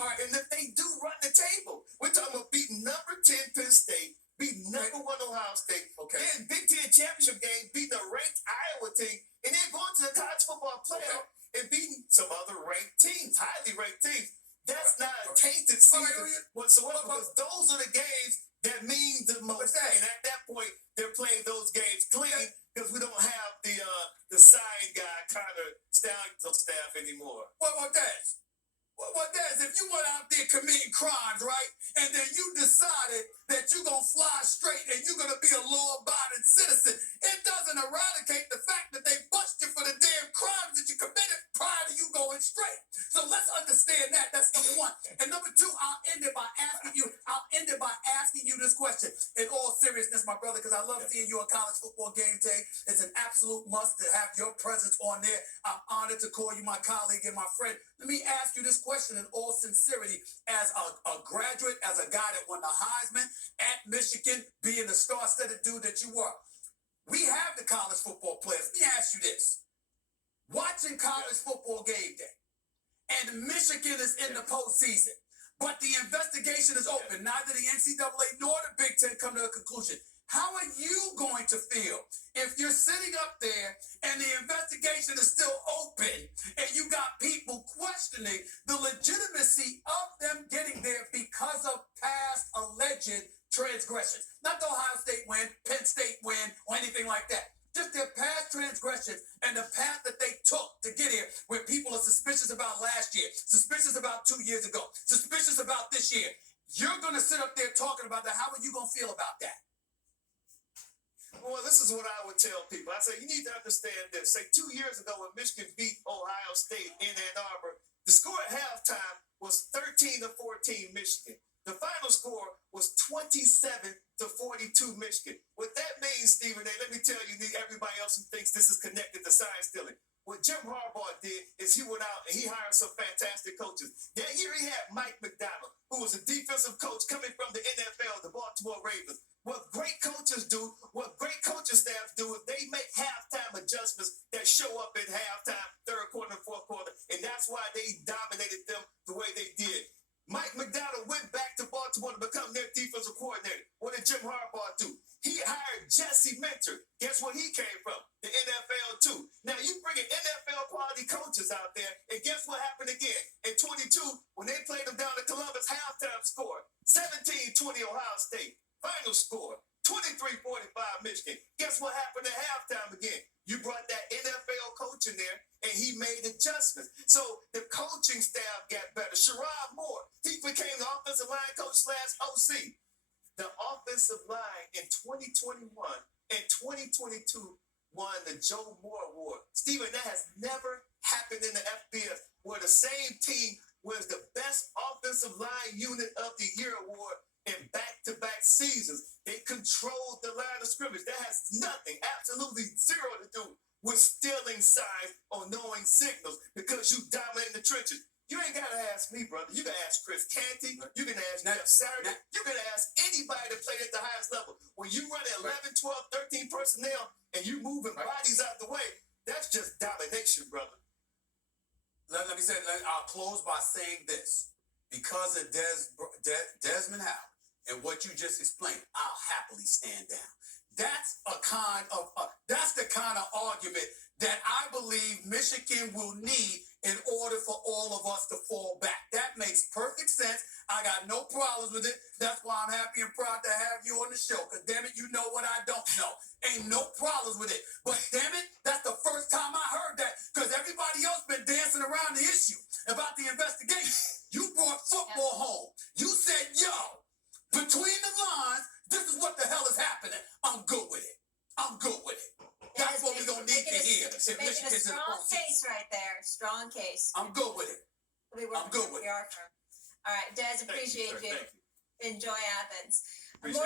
All right. And if they do run the table, we're talking about beating number 10 Penn State, beating number 1 Ohio State, then Big Ten championship game, beating a ranked Iowa team, and then going to the college football playoff and beating some other ranked teams, highly ranked teams. That's not a tainted season whatsoever, because those are the games that mean the most. And at that point, they're playing those games clean because we don't have the sign guy kind of staff anymore. Well, Des, if you went out there committing crimes, right, and then you decided that you're going to fly straight and you're going to be a law-abiding citizen, it doesn't eradicate the fact that they bust you for the damn crimes that you committed prior to you going straight. So let's understand that. That's number one. And number two, I'll end it by asking you this question. In all seriousness, my brother, because I love seeing you on college football game day. It's an absolute must to have your presence on there. I'm honored to call you my colleague and my friend. Let me ask you this question in all sincerity. As a graduate, as a guy that won the Heisman at Michigan, being the star-studded dude that you were, we have the college football players. Let me ask you this. Watching college football game day, and Michigan is in the postseason, but the investigation is open. Neither the NCAA nor the Big Ten come to a conclusion. How are you going to feel if you're sitting up there and the investigation is still open and you got people questioning the legitimacy of them getting there because of past alleged transgressions? Not the Ohio State win, Penn State win, or anything like that. Just their past transgressions and the path that they took to get here, where people are suspicious about last year, suspicious about 2 years ago, suspicious about this year. You're going to sit up there talking about that. How are you going to feel about that? Well, this is what I would tell people. I say, you need to understand this. Say 2 years ago when Michigan beat Ohio State in Ann Arbor, the score at halftime was 13-14 Michigan. The final score was 27-42 Michigan. What that means, Stephen A., let me tell you, everybody else who thinks this is connected to sign stealing. What Jim Harbaugh did is he went out and he hired some fantastic coaches. That year he had Mike McDonald, who was a defensive coach coming from the NFL, the Baltimore Ravens. What great coaches do, what great coaching staffs do, is they make halftime adjustments that show up in halftime, third quarter, and fourth quarter, and that's why they dominated them the way they did. Mike McDonald went back to Baltimore to become their defensive coordinator. What did Jim Harbaugh do? He hired Jesse Minter. Guess where he came from? The NFL too. Now you bring in NFL quality coaches out there, and guess what happened again? In 22, when they played them down to Columbus, halftime score 17-20 Ohio State. Final score 23-45 Michigan. Guess what happened at halftime again? You brought that NFL coach in there, and he made adjustments. So the coaching staff got better. Sherrod Moore, he became the offensive line coach / OC. The offensive line in 2021 and 2022 won the Joe Moore Award. Stephen, that has never happened in the FBS, where the same team was the best offensive line unit of the year award in back-to-back seasons. They controlled the line of scrimmage. That has nothing, absolutely zero to do with stealing signs or knowing signals, because you dominate in the trenches. You ain't got to ask me, brother. You can ask Chris Canty. You can ask Jeff Saturday. You can ask anybody that played at the highest level. When you run at 11, 12, 13 personnel and you moving bodies out the way, that's just domination, brother. Let me say, I'll close by saying this. Because of Desmond Howe and what you just explained, I'll happily stand down. That's the kind of argument that I believe Michigan will need in order for all of us to fall back. That makes perfect sense. I got no problems with it. That's why I'm happy and proud to have you on the show. Because damn it, you know what I don't know. Ain't no problems with it. But damn it, that's the first time I heard that. Because everybody else been dancing around the issue about the investigation. You brought football home. You said, yo, between the lines, this is what the hell is happening. I'm good with it. I'm good with it. That's what we're going to need to hear. If Michigan's in the strong case right there. Strong case. I'm good with it. I'm good with it. All right, Des, appreciate you. Enjoy Athens. Appreciate